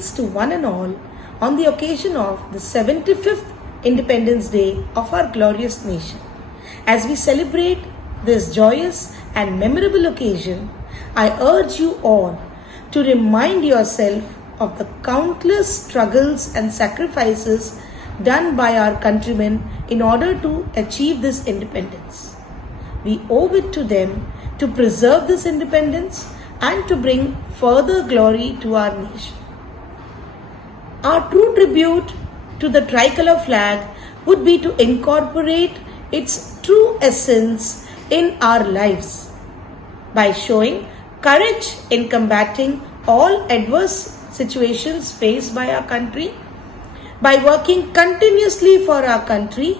greetings to one and all on the occasion of the 75th Independence Day of our glorious nation. As we celebrate this joyous and memorable occasion, I urge you all to remind yourself of the countless struggles and sacrifices done by our countrymen in order to achieve this independence. We owe it to them to preserve this independence and to bring further glory to our nation. Our true tribute to the tricolor flag would be to incorporate its true essence in our lives by showing courage in combating all adverse situations faced by our country, by working continuously for our country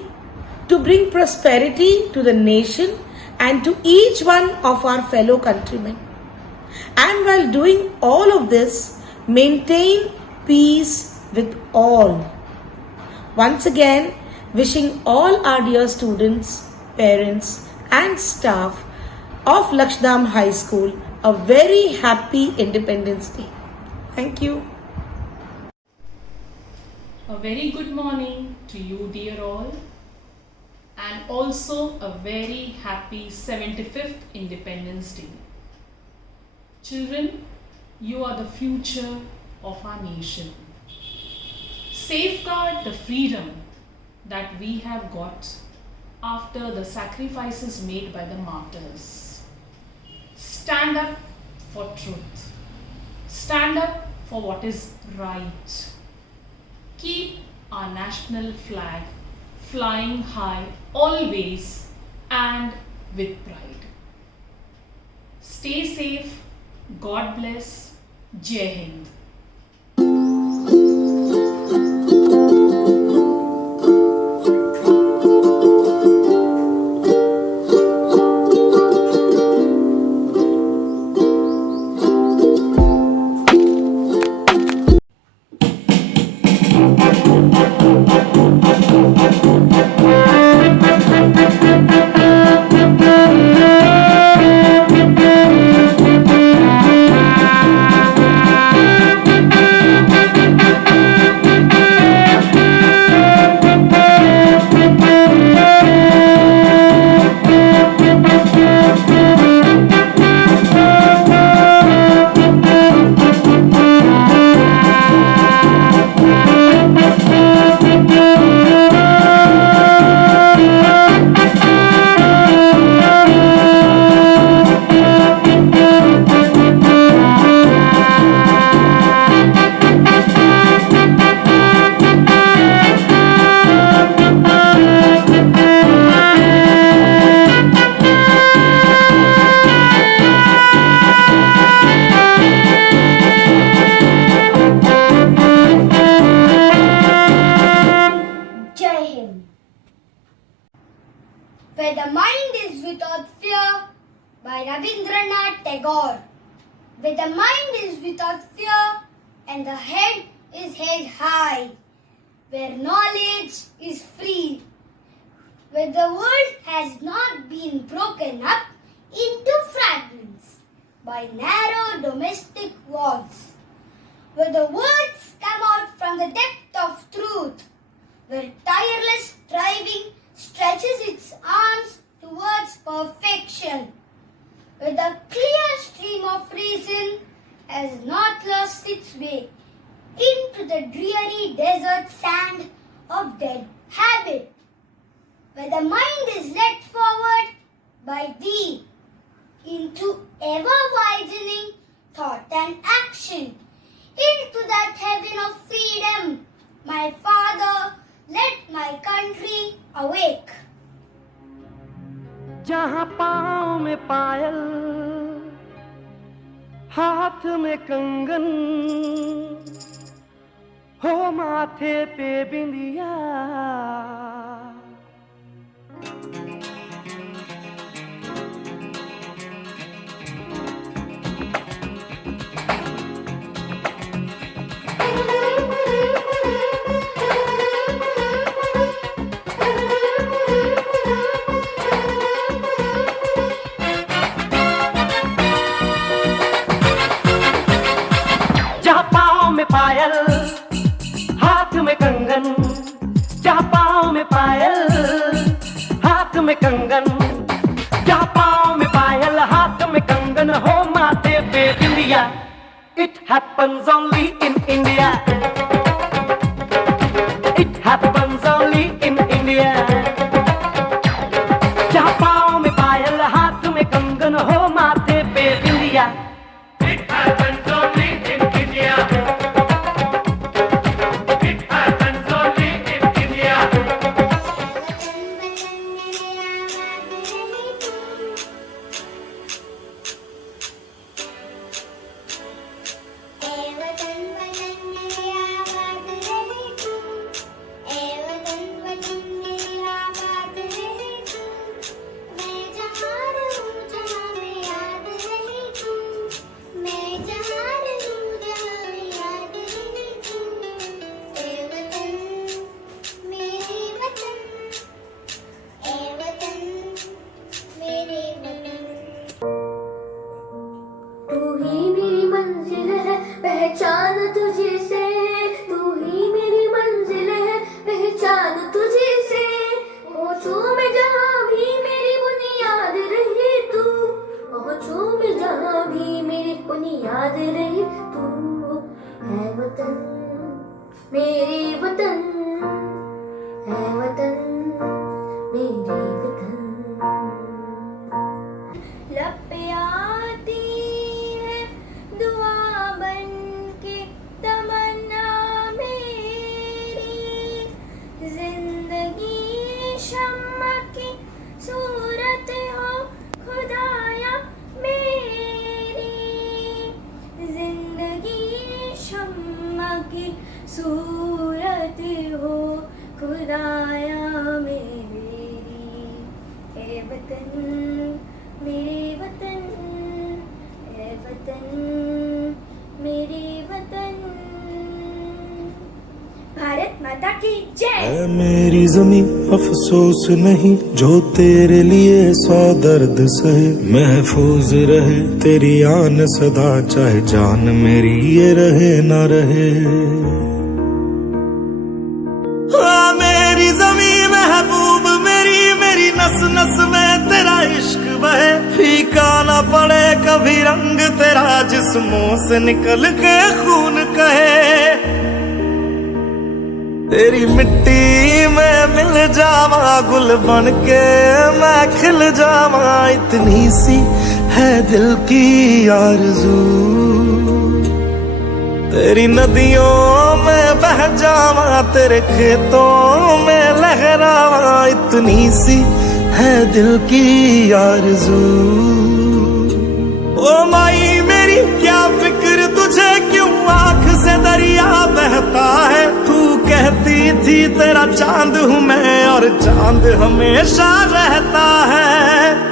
to bring prosperity to the nation and to each one of our fellow countrymen. And while doing all of this, maintain peace with all. Once again, wishing all our dear students, parents and staff of Lakshadam High School a very happy Independence Day. Thank you. A very good morning to you, dear all, and also a very happy 75th Independence Day. Children, you are the future of our nation. Safeguard the freedom that we have got after the sacrifices made by the martyrs. Stand up for truth. Stand up for what is right. Keep our national flag flying high always and with pride. Stay safe. God bless. Jai Hind. Where the mind is without fear by Rabindranath Tagore. Where the mind is without fear and the head is held high. Where knowledge is free. Where the world has not been broken up into fragments by narrow domestic walls. Where the words come out from the depth of truth. Where tireless striving stretches its arms towards perfection, where the clear stream of reason has not lost its way into the dreary desert sand of dead habit, where the mind is led forward by thee into ever-widening thought and action, into that heaven of freedom, my Father, let my country awake. जहाँ पाँव में पायल, हाथ में कंगन, हो माथे पे बिंदिया, पायल, हाथ में कंगन, जा पाँव में पायल, हाथ में कंगन, जा पाँव में पायल, हाथ में कंगन, हो माथे पे बिंदिया. It happens only in India. It happens only in India. जा पाँव में पायल, हाथ में कंगन, हो माथे पे बिंदिया. It happens only in India. It happens only in India. तू ही मेरी मंजिल है पहचान तुझे से, तू ही मेरी मंजिल है पहचान तुझे से. पहुंचूं मैं जहाँ भी मेरी बुनियाद रहे तू, पहुंचूं मैं जहाँ भी मेरी बुनियाद रहे तू. है वतन मेरे वतन, है वतन मेरे वतन. लब पे आती है दुआ बन के तमन्ना मेरी, जिंदगी शम्मा की सूरत हो खुदाया मेरी, जिंदगी शम्मा की सूरत हो खुदाया मेरी. ए वतन मेरे वतन, ए वतन मेरे वतन. भारत माता की जय. ऐ मेरी जमी अफसोस नहीं, जो तेरे लिए 100 दर्द सहे. महफूज रहे तेरी आन सदा, चाहे जान मेरी ये रहे ना रहे. मेरी जमी महबूब मेरी, मेरी नस नस में तेरा इश्क बहे. फीका ना पड़े कभी रंग तेरा, जिस्मों से निकल के खून कहे. तेरी मिट्टी में मिल जावा, गुल बन के मैं खिल जावा. इतनी सी है दिल की आरज़ू, तेरी नदियों में बह जावा, तेरे खेतों में लहरावा. इतनी सी है दिल की आरज़ू. ओ माई मेरी क्या फिक्र तुझे, क्यों आँख से दरिया बहता है. तू कहती थी तेरा चांद हूँ मैं, और चांद हमेशा रहता है.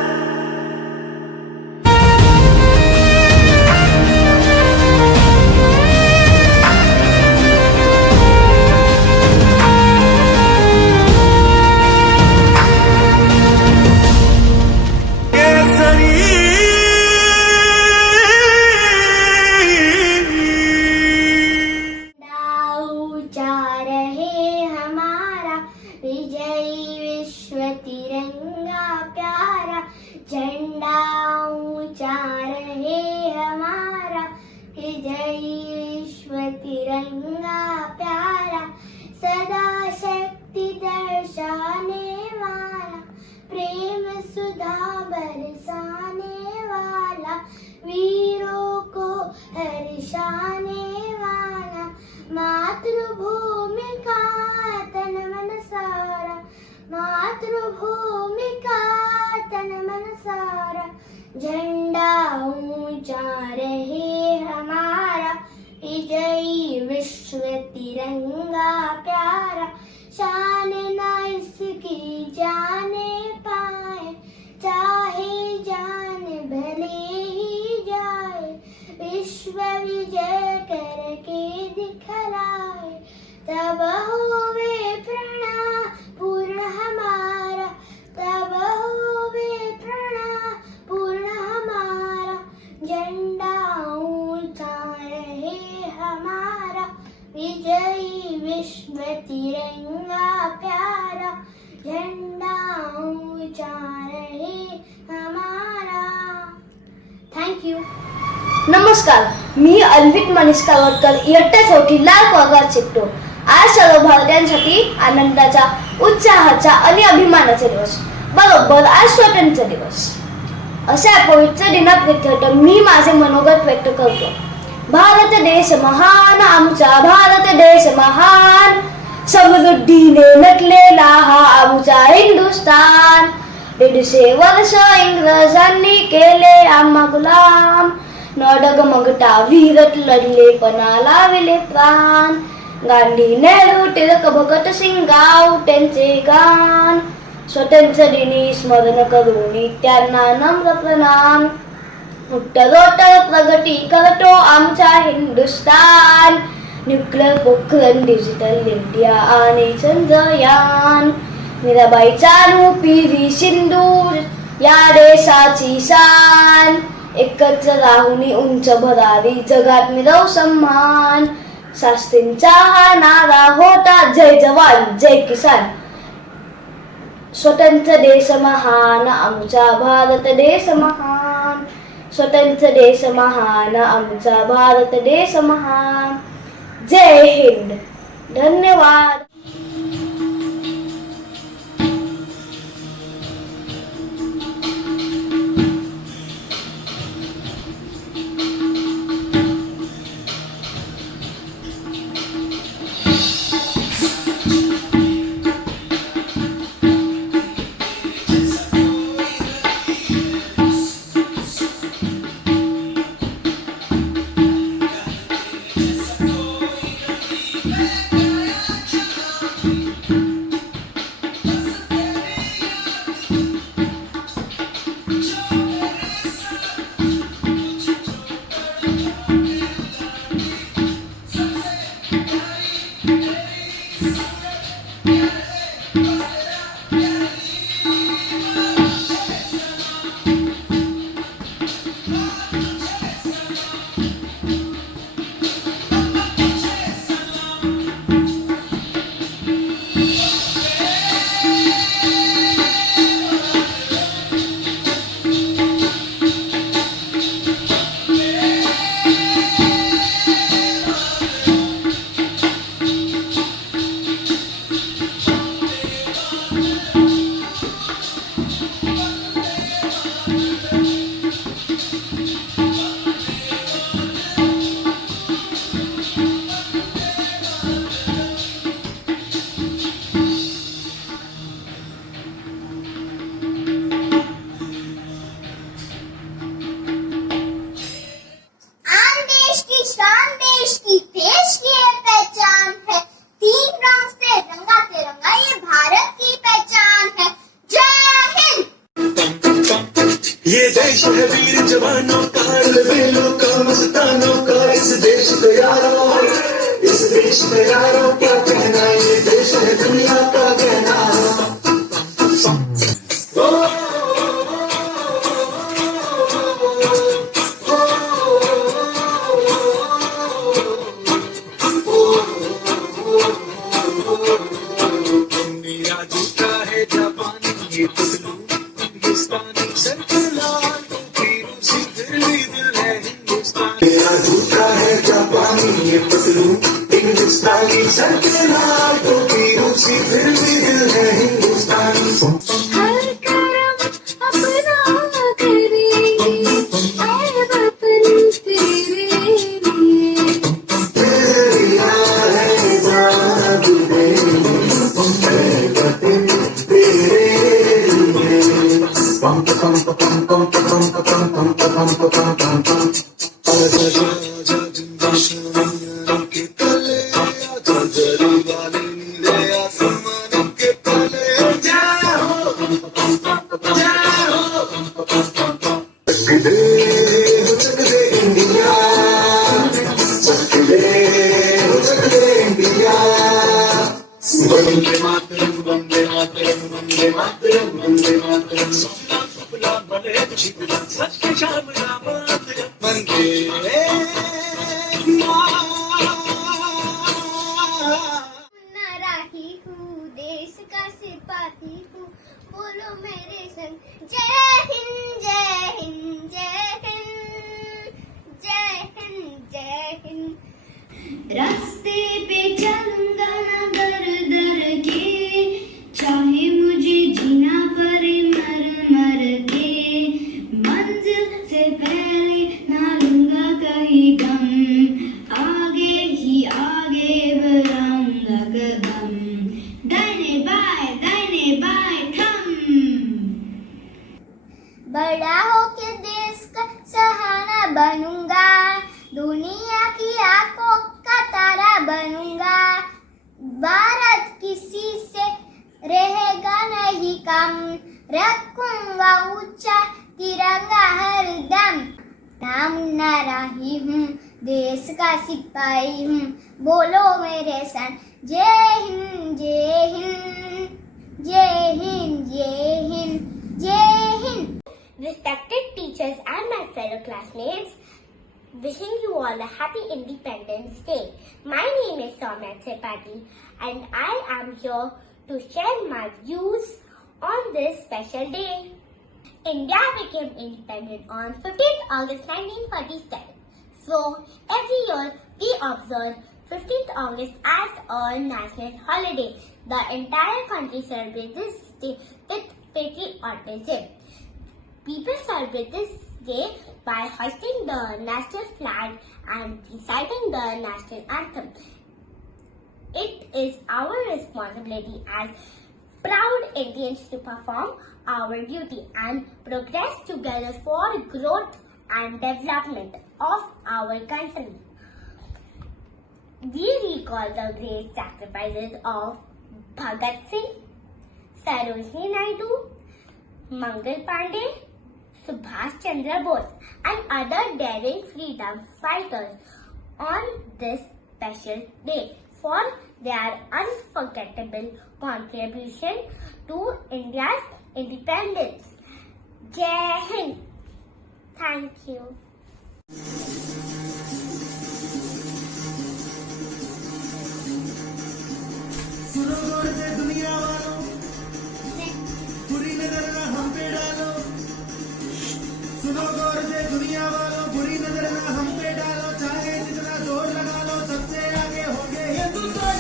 ऊंचा रहे हमारा विजयी विश्व तिरंगा प्यारा. झंडा ऊंचा रहे हमारा विजयी विश्व तिरंगा प्यारा. सदा शक्ति दर्शाने वाला, प्रेम सुधा बरसाने वाला, वीरों को हर्षाने वाला. मातृभूमि का तन मन सारा, मातृभूमि का तन मन सारा. झंडा ऊंचा रहे हमारा विजयी विश्व तिरंगा प्यारा. शान ना इसकी जाने पाए, चाहे जान भले ही जाए. विश्व विजय करके दिखलाए, तब होवे प्रणा पूर्ण हमारा, तब होवे प्रणा पूर्ण हमारा. झंडा ऊंचा रहे हमारा थँक्यू. नमस्कार, मी अन्वित मनीष कावटकर, इयत्ता चौथी लाल वर्गात शिकतो. आज सर्व भारतीयांसाठी आनंदाचा, उत्साहाचा आणि अभिमानाचा दिवस. बरोबर आज स्वातंत्र्य दिवस. अशा पवित्र दिनाप्रित्यर्थ मी माझे मनोगत व्यक्त करतो. भारत देश महान, आमचा भारत देश महान, समृद्धीने नटलेला हा आमचा हिंदुस्तान. 150 वर्ष इंग्रजांनी केले आम्हा गुलाम, न डगमगता वीरत लढले पणा लाविले प्राण. गांधी, नेहरू, टिळक, भगत सिंग गाव त्यांचे गान. स्वतंत्र दिनी स्मरण करून त्यांना नम्र प्रणाम. उत्तरोत्तर प्रगती करतो आमचा Hindustan. Nuclear Pokhran, digital India आणि चंद्रयान. मीराबाई चानू, पी.व्ही. सिंधू या देशाची शान. एकत्र राहुनी उंच भरारी जगात मिरव सम्मान. शास्त्रींचा हा नारा होता, जय जवान जय किसान. स्वतंत्र देश महान, आमचा भारत देश महान. स्वतंत्र देश महान, आमचा भारत देश महान. जय हिंद. धन्यवाद. ये देश है वीर जवानों का, रणवीरों का, मस्तानों का. इस देश को यारों, इस देश को यारों क्या कहना. ये देश है दुनिया का कहना. मेरा जूता है जापानी, ये पतलू हिंदुस्तानी. मेरा जूता है जापानी, ये पतलू हिंदुस्तानी. सर के लाल टोपी रूसी, फिर भी दिल है हिंदुस्तानी. हर करम अपना करेंगे, ऐ वतन तेरे लिए. तेरा है जादू देंगे, ऐ वतन तेरे लिए. पम पम पम पम पम पम पम पम पम पम पम. आजा आजा जिंदा शान के तले, आजा जरी वाले नीले आसमान के तले. जाओ जाओ चक दे इंडिया, चक दे इंडिया. वंदे मातरम, वंदे मातरम, वंदे मातरम, वंदे मातरम. सोना फुला बने छिपला, सच के शामला मातरम. वंदे राही हूँ, देश का सिपाही हूँ, बोलो मेरे संग, जय हिंद जय हिंद जय हिंद. रास्ते पे चलूंगा ना दर दर के, चाहे मुझे जीना पड़े मर मर के, मंजिल से पहले ना लूंगा कहीं दम, आगे ही आगे बढ़ाऊंगा कदम, दाहिने बाएं थम। बड़ा होके देश का सहारा बनूंगा, दुनिया की आंखों का तारा बनूंगा, भारत किसी से रहेगा नहीं कम, रखूंगा ऊंचा तिरंगा हरदम। नाम नाराही हूँ, देश का सिपाही हूँ, बोलो मेरे संग जय हिंद जय हिंद जय हिंद जय हिंद जय Hind. Respected teachers and my fellow classmates, wishing you all a happy Independence Day. My name is Soumya Tripathi and I am here to share my views on this special day. India became independent on 15th August 1947. So, every year we observe 15th August as a national holiday. The entire country celebrates this day with patriotism. People celebrate this day by hoisting the national flag and reciting the national anthem. It is our responsibility as proud Indians to perform our duty and progress together for growth and development of our country. We recall the great sacrifices of Bhagat Singh, Sarojini Naidu, Mangal Pandey, Subhash Chandra Bose and other daring freedom fighters on this special day for their unforgettable contribution to India's independence. Jai Hind. Thank you. सुनो गौर से दुनिया वालों, बुरी नजर ना हम पे डालो। सुनो गौर से दुनिया वालों, बुरी नजर ना हम पे डालो, चाहे जितना जोर लगा लो सबसे आगे होंगे हिंदुस्तान।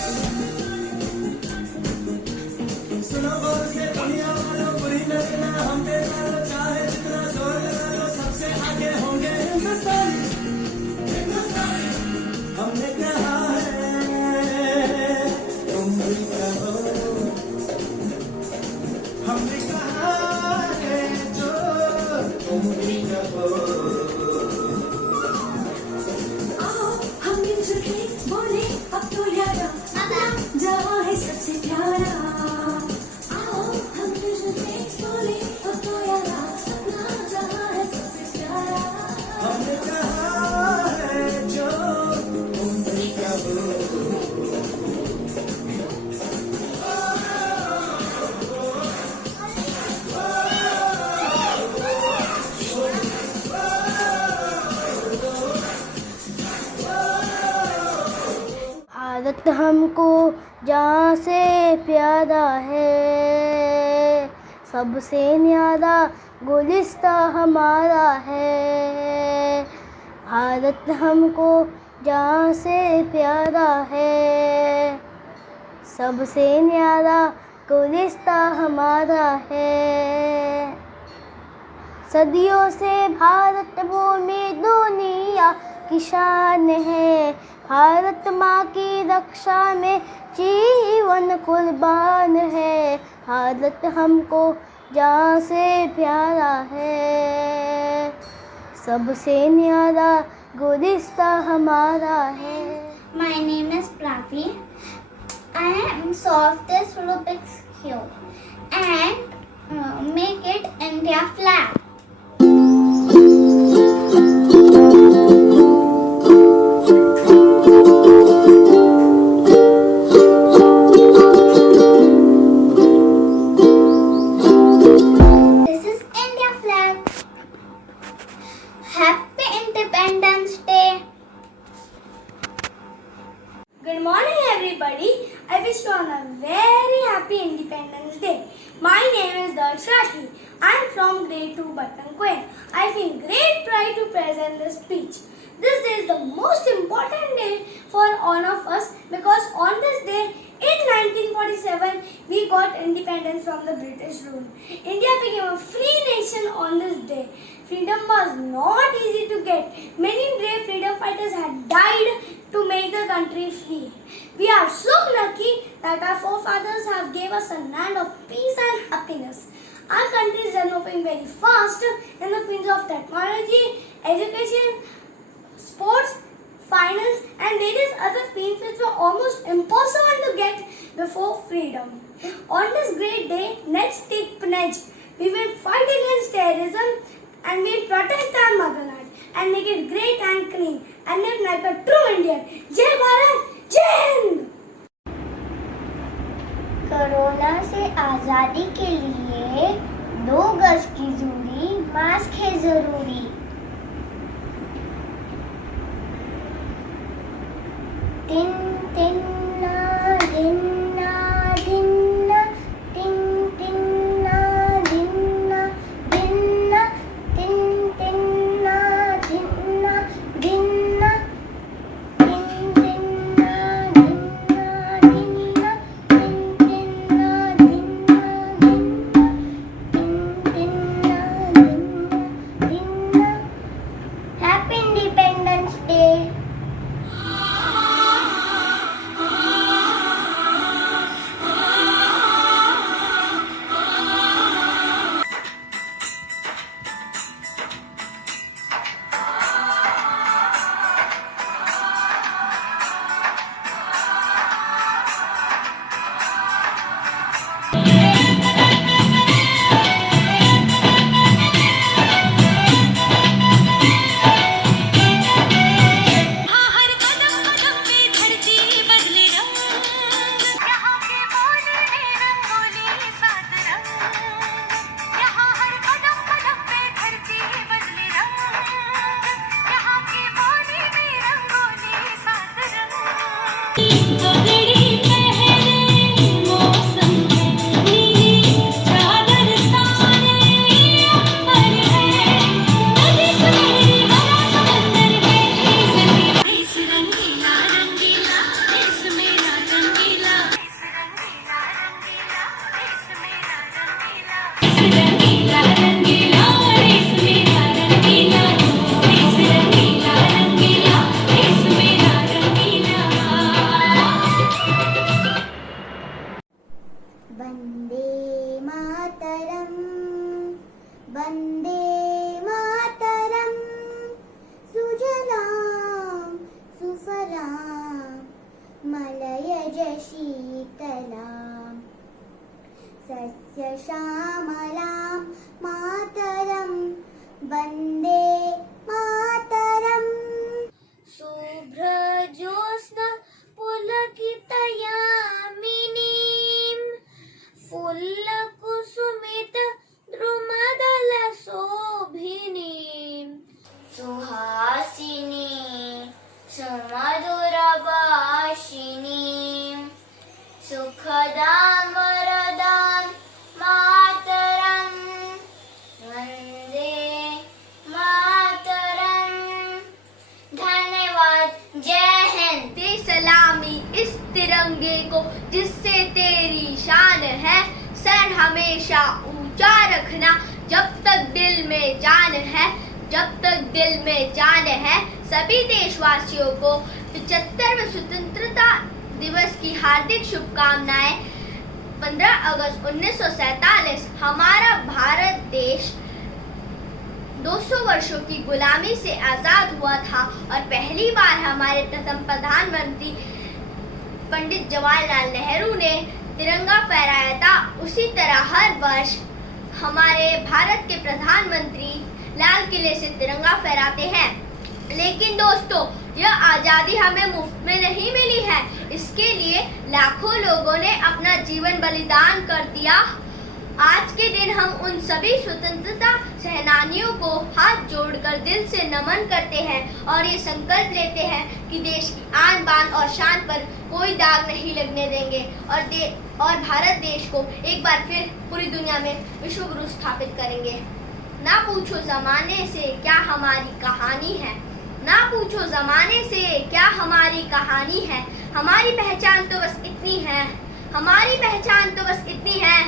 सुनो गौर से दुनिया वालों, बुरी नजर ना हम पे डालो, चाहे जितना जोर लगा लो सबसे आगे होंगे हिंदुस्तान। हमने कहा हमने कहा है जो तुम भी कहो। आओ हम मिलजुल के बोले अब तो यारा अपना जवां है सबसे प्यारा। आओ हम मिलजुल के बोले अब तो यारा अपना जवां है सबसे प्यारा। हमने कहा है जो तुम भी कहो। भारत हमको जहाँ से प्यारा है, सबसे न्यारा गुलिस्ता हमारा है। भारत हमको जहाँ से प्यारा है, सबसे न्यारा गुलिस्ता हमारा है। सदियों से भारत भूमि दुनिया की शान है, भारत माँ की रक्षा में जीवन कुर्बान है। भारत हमको जहाँ से प्यारा है, सबसे न्यारा गुलिस्ता हमारा है। My name is Pravi. I am softest Rubik's Cube and make it India flag. Good morning everybody. I wish you all a very happy Independence Day. My name is Darsh Rashi. I am from grade 2 Button Queen. I feel great pride to present this speech. This day is the most important day for all of us because on this day in 1947 we got independence from the British rule. India became a free nation on this day. Freedom was not easy to get. Many brave freedom fighters had died to make the country free. We are so lucky that our forefathers have gave us a land of peace and happiness. Our country is developing very fast in the fields of technology, education, sports, finance and various other fields which were almost impossible to get before freedom. On this great day, let's take pledge. We will fight against terrorism and we will protect our motherland and make it great and clean and live like a true Indian. Jai Bharat, Jai Hind! Corona से आज़ादी के लिए 2 गज की दूरी, mask है जरूरी। दिन तिन्ना दिन्ना दिन्ना दिन तिन्ना दिन्ना दिन्ना दिन तिन्ना दिन्ना दिन्ना दिन तिन्ना दिन्ना दिन्ना दिन तिन्ना दिन्ना दिन्ना दिन तिन्ना दिन्ना। Happy independence day. वंदे मातरम, वंदे मातरम, सुजलाम सुफलाम मलयज शीतलाम सस्य श्यामलाम मातरम वंदे मातरम। शुभ्रज्योत्स्ना पुलकितयामिनीं फुल्लकुसुमित द्रुमदलशोभिनीं सुहासिनीं सुमधुरभाषिणीं सुखदां वरदां मातरं वन्दे मातरं। धन्यवाद, जय हिंद। दे सलामी इस तिरंगे को जिससे तेरी शान है, सर हमेशा ऊंचा रखना जब तक दिल में जान है, जब तक दिल में जान है। सभी देशवासियों को 75वें स्वतंत्रता दिवस की हार्दिक शुभकामनाएं। 15 अगस्त 1947 हमारा भारत देश 200 वर्षों की गुलामी से आजाद हुआ था और पहली बार हमारे प्रथम प्रधानमंत्री पंडित जवाहरलाल नेहरू ने तिरंगा फहराया था। उसी तरह हर वर्ष हमारे भारत के प्रधानमंत्री लाल किले से तिरंगा फहराते हैं। लेकिन दोस्तों, यह आज़ादी हमें मुफ्त में नहीं मिली है। इसके लिए लाखों लोगों ने अपना जीवन बलिदान कर दिया। आज के दिन हम उन सभी स्वतंत्रता सेनानियों को हाथ जोड़कर दिल से नमन करते हैं और ये संकल्प लेते हैं कि देश की आन बान और शान पर कोई दाग नहीं लगने देंगे और भारत देश को एक बार फिर पूरी दुनिया में विश्व गुरु स्थापित करेंगे। ना पूछो जमाने से क्या हमारी कहानी है, ना पूछो जमाने से क्या हमारी कहानी है, हमारी पहचान तो बस इतनी है, हमारी पहचान तो बस इतनी है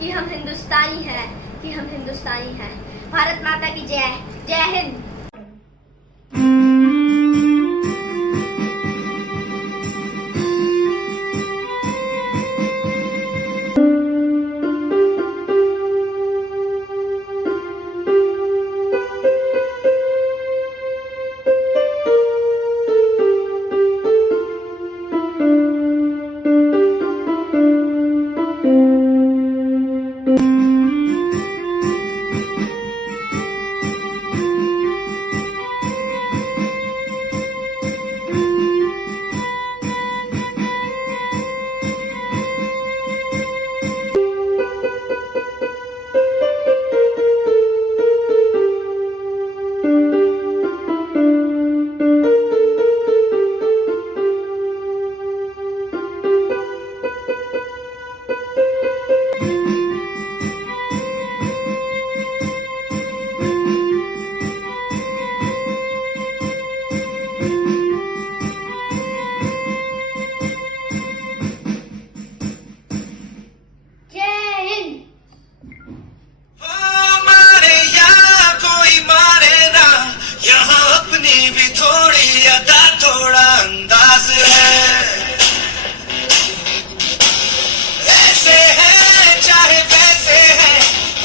कि हम हिंदुस्तानी हैं, कि हम हिंदुस्तानी हैं। भारत माता की जय, जय हिंद। मारे या कोई मारे ना, यहाँ अपनी भी थोड़ी अदा थोड़ा अंदाज है। ऐसे है चाहे वैसे है,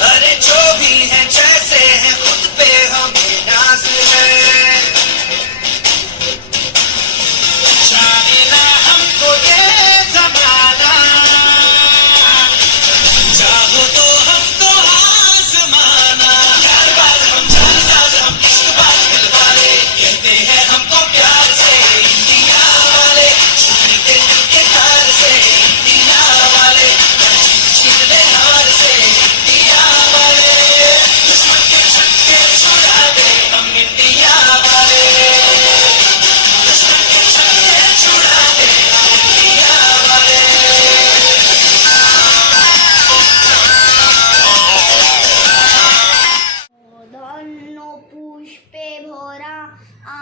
अरे जो भी है जैसे है, खुद पे हमें नाज है। जाने ना हमको ये जमाना, चाहो तो हमको आजमाना। प्यार बार हम जान साज, हम इश्क बार दिल वाले, कहते हैं हमको प्यार से इंडिया वाले। छूने के दिल के तार से इंडिया वाले, छीन ले हार से इंडिया वाले। दुश्मन के छक्के छुड़ा दे हम इंडिया वाले, दुश्मन के छक्के छुड़ा दे हम इंडिया वाले। ধন্য পুষ্পে ভরা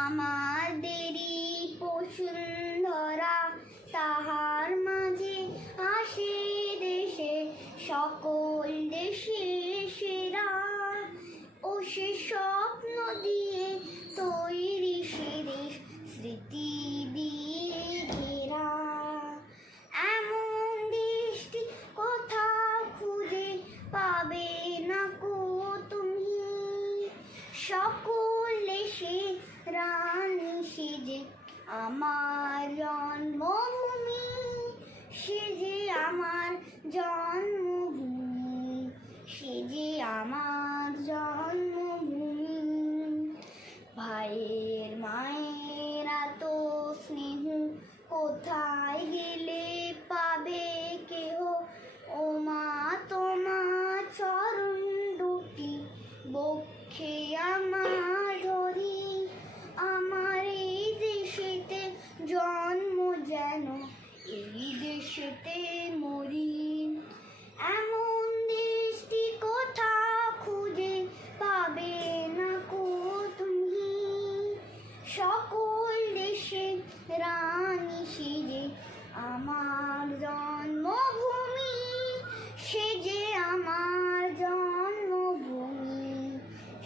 আমাদেরই বসুন্ধরা, তাহার মাঝে আসে দেশে সকল দেশে সেরা, ও সে স্বপ্ন দিয়ে তৈরি সে দেশ স্মৃতি দিয়ে ঘেরা। এমন দেশটি কোথাও খুঁজে পাবে না কো তুমি, সকল দেশে রানী সেজে আমার জন্মভূমি, সেজে আমার জন্মভূমি, সেজে আমার জন্মভূমি। ভাইয়ের মায়েরা তো স্নেহ কোথায় গেলে পাবে কেহ, ও মা তোমার চরণ দুটি বক্ষে আমার ধরি, আমার এই দেশেতে জন্ম যেন এই দেশেতে মরি। এমন দেশটি কোথাও খুঁজে পাবে না কো তুমি, সকল দেশে রানী সেজে আমার জন্মভূমি, সেজে আমার জন্মভূমি,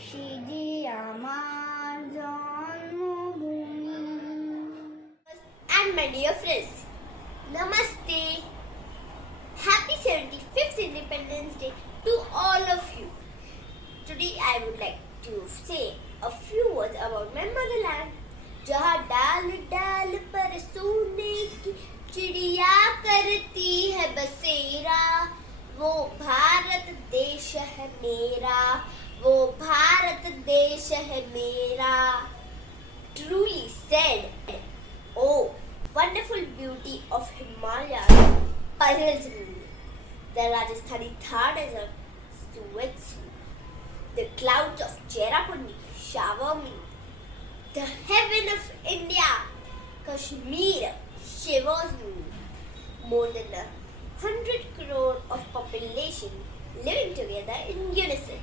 সেজে আমার জন্মভূমি। And my dear friends, Namaste. Happy 75th Independence Day to all of you. Today I would like to say a few words about my motherland. जहाँ डाल डाल पर सोने की चिड़िया करती है बसेरा, वो भारत देश है मेरा, वो भारत देश है मेरा। Truly said, oh wonderful beauty of Himalayas puzzles me. The Rajasthani Thar desert sweats me. The clouds of Cherrapunji shower me. The heaven of India, Kashmir, shivers me. More than 100 crore of population living together in unison.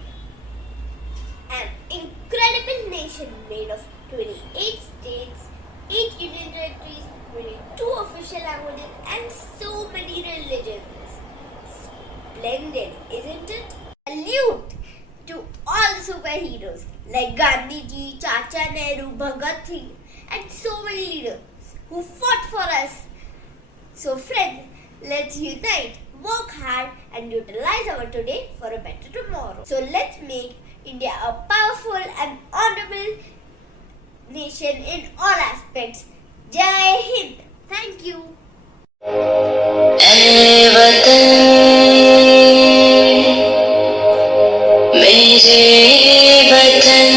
an incredible nation made of 28 states, 8 union territories, 22 official languages, and so many religions. Splendid, isn't it? Salute to all the superheroes like Gandhiji, Chacha Nehru, Bhagat Singh, and so many leaders who fought for us. So, friends, let's unite, work hard, and utilize our today for a better tomorrow. So, let's make India a powerful and honorable nation in all aspects. Jai Hind. Thank you. ऐ वतन मेरे वतन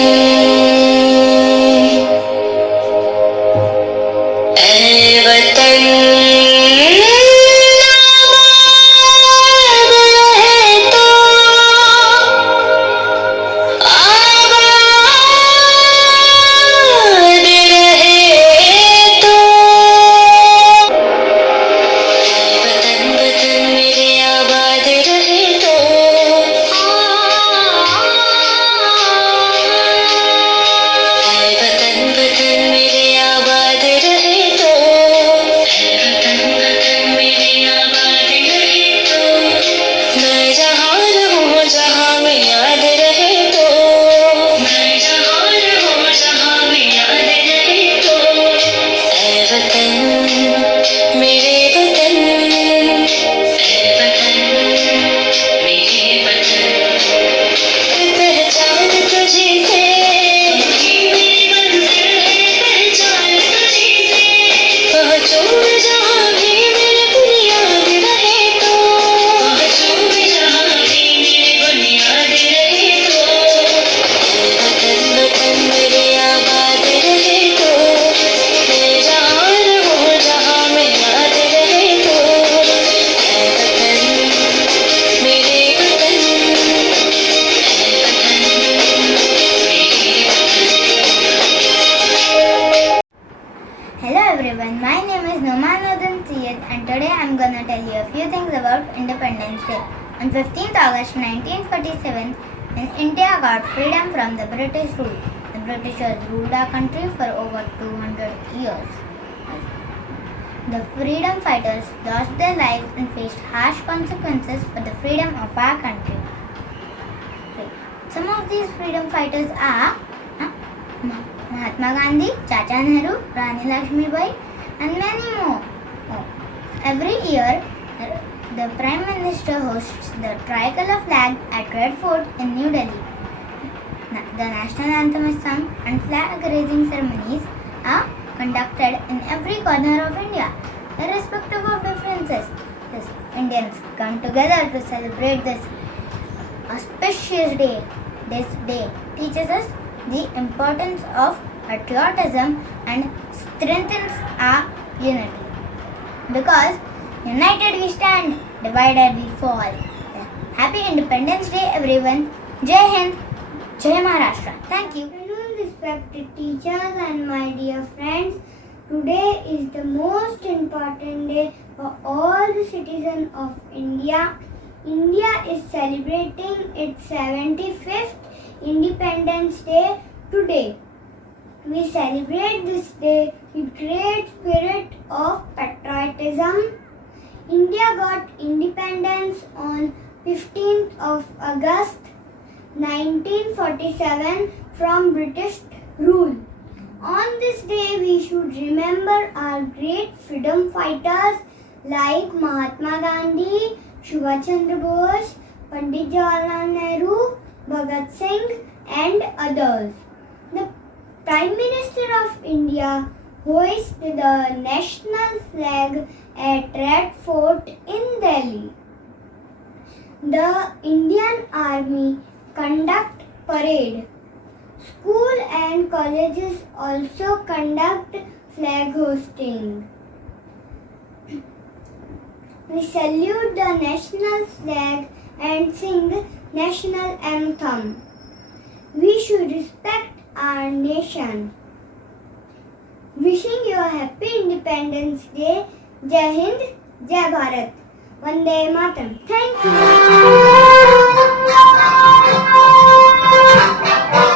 ऐ वतन आबाद रहे तो आबाद रहे तो वतन वतन मेरे आबाद रहे तो है वतन वतन मेरे आबाद रहे तो है वतन वतन मेरे आबाद रहे तो मैं जहाँ रहूँ जहाँ में याद रहे तो मैं जहाँ रहूँ जहाँ में याद रहे तो है वतन मेरे वतन है वतन मेरे वतन पहचान तुझे से ही मेरी मंजिल है पहचान तुझे से पहुँचूं मैं जहाँ भी मेरे बुनियाद रहे तो पहुँचूं मैं जहाँ भी मेरे बुनियाद रहे तो है वतन वतन मेरे आबाद रहे तो मैं जहाँ रहूँ जहाँ में याद रहे तो है वतन मेरे वतन है वतन मेरे वतन Hello everyone, my name is Nomanuddin Syed and today I am gonna tell you a few things about Independence Day. On 15th August 1947, when India got freedom from the British rule, the Britishers ruled our country for over 200 years. The freedom fighters lost their lives and faced harsh consequences for the freedom of our country. Some of these freedom fighters are Mahatma Gandhi, Chacha Nehru, Rani Lakshmibai, and many more. Every year, the Prime Minister hosts the tricolor flag at Red Fort in New Delhi. The national anthem is sung and flag raising ceremonies are conducted in every corner of India. Irrespective of differences, Indians come together to celebrate this auspicious day. This day teaches us the importance of patriotism and strengthens our unity. Because united we stand, divided we fall. Happy Independence Day everyone. Jai Hind, Jai Maharashtra. Thank you. Hello respected teachers and my dear friends. Today is the most important day for all the citizens of India. India is celebrating its 75th Independence Day today. We celebrate this day with great spirit of patriotism. India got independence on 15th of August 1947 from British rule. On this day we should remember our great freedom fighters like Mahatma Gandhi, Subhash Chandra Bose, Pandit Jawaharlal Nehru, Bhagat Singh and others. The Prime Minister of India hoisted the national flag at Red Fort in Delhi. The Indian Army conduct parade. School and colleges also conduct flag hosting. We salute the national flag and sing national anthem. We should respect our nation. Wishing you a happy Independence Day. Jai Hind, Jai Bharat. Vande Mataram. Thank you.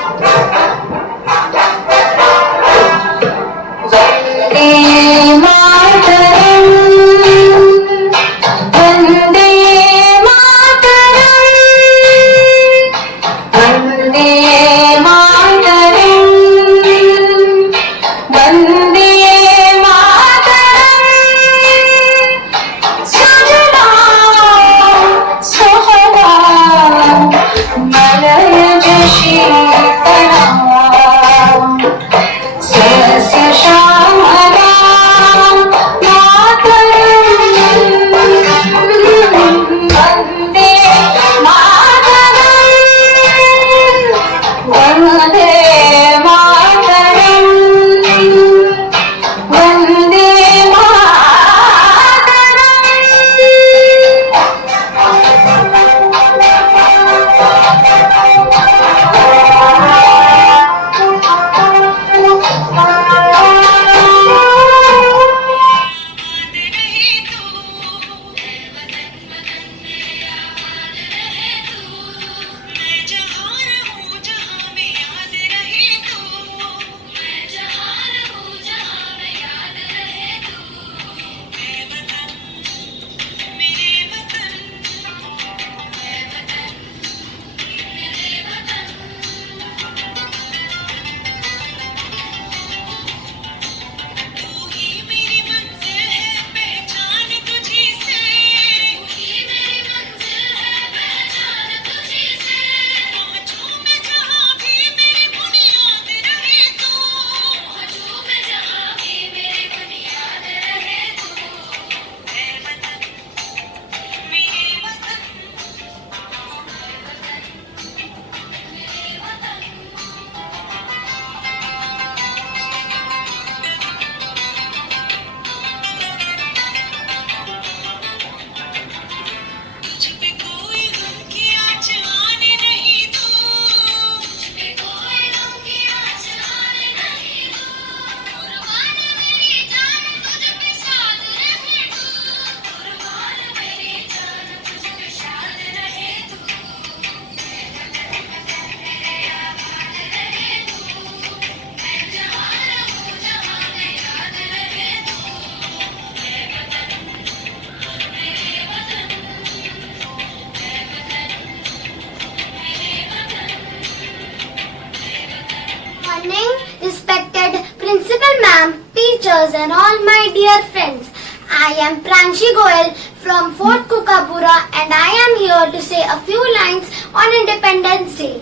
evening, respected Principal Ma'am, teachers and all my dear friends. I am Pranshi Goel from Fort Kukapura and I am here to say a few lines on Independence Day.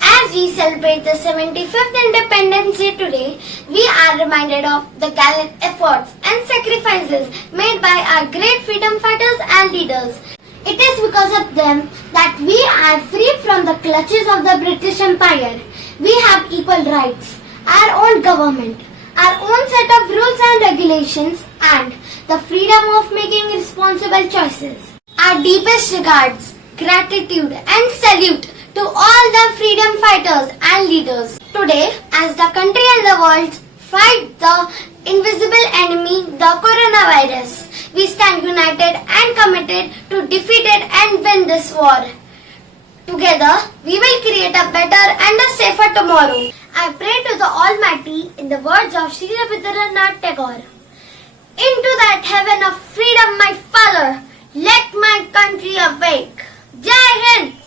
As we celebrate the 75th Independence Day today, we are reminded of the gallant efforts and sacrifices made by our great freedom fighters and leaders. It is because of them that we are free from the clutches of the British Empire. We have equal rights, our own government, our own set of rules and regulations, and the freedom of making responsible choices. Our deepest regards, gratitude and salute to all the freedom fighters and leaders. Today, as the country and the world fight the invisible enemy, the coronavirus, we stand united and committed to defeat it and win this war. Together, we will create a better and a safer tomorrow. I pray to the Almighty in the words of Sri Rabindranath Tagore. Into that heaven of freedom, my Father, let my country awake. Jai Hind!